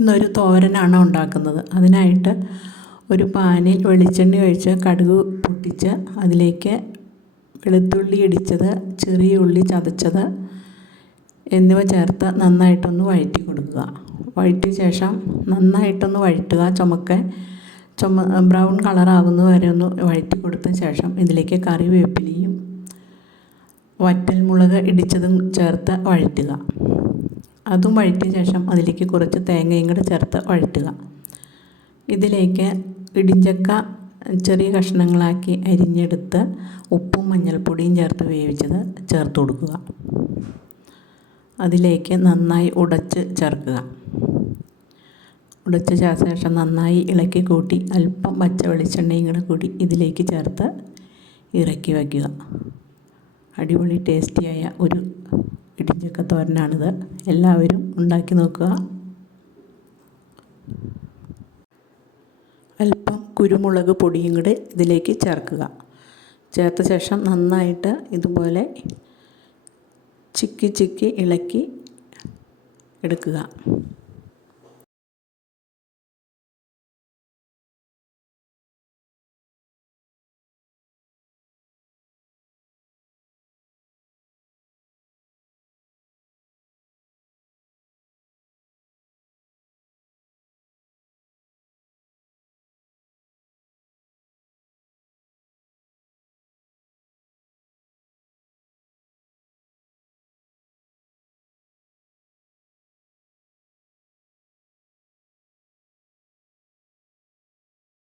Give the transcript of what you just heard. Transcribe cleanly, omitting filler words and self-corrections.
ഇന്നൊരു തോരനാണ് ഉണ്ടാക്കുന്നത്. അതിനായിട്ട് ഒരു പാനിൽ വെളിച്ചെണ്ണ ഒഴിച്ച് കടുക് പൊട്ടിച്ച് അതിലേക്ക് വെളുത്തുള്ളി ഇടിച്ചത്, ചെറിയ ഉള്ളി ചതച്ചത് എന്നിവ ചേർത്ത് നന്നായിട്ടൊന്ന് വഴറ്റി കൊടുക്കുക. വഴറ്റിയ ശേഷം നന്നായിട്ടൊന്ന് വഴറ്റുക. ബ്രൗൺ കളറാകുന്നത് വരെ ഒന്ന് വഴറ്റി കൊടുത്ത ശേഷം ഇതിലേക്ക് കറിവേപ്പിലയും വറ്റൽമുളക് ഇടിച്ചതും ചേർത്ത് വഴറ്റുക. അതും വഴറ്റിയ ശേഷം അതിലേക്ക് കുറച്ച് തേങ്ങയും കൂടെ ചേർത്ത് വഴറ്റുക. ഇതിലേക്ക് ഇടിഞ്ചക്ക ചെറിയ കഷ്ണങ്ങളാക്കി അരിഞ്ഞെടുത്ത് ഉപ്പും മഞ്ഞൾപ്പൊടിയും ചേർത്ത് വേവിച്ചത് ചേർത്ത് കൊടുക്കുക. അതിലേക്ക് നന്നായി ഉടച്ച് ചേർക്കുക. ഉടച്ച ശേഷം നന്നായി ഇളക്കി കൂട്ടി അല്പം പച്ച വെളിച്ചെണ്ണയും കൂടെ കൂടി ഇതിലേക്ക് ചേർത്ത് ഇറക്കി വയ്ക്കുക. അടിപൊളി ടേസ്റ്റിയായ ഒരു ഇടിഞ്ചക്ക തോരനാണിത്. എല്ലാവരും ഉണ്ടാക്കി നോക്കുക. അല്പം കുരുമുളക് പൊടിയും കൂടെ ഇതിലേക്ക് ചേർക്കുക. ചേർത്ത ശേഷം നന്നായിട്ട് ഇതുപോലെ ചിക്കി ഇളക്കി എടുക്കുക.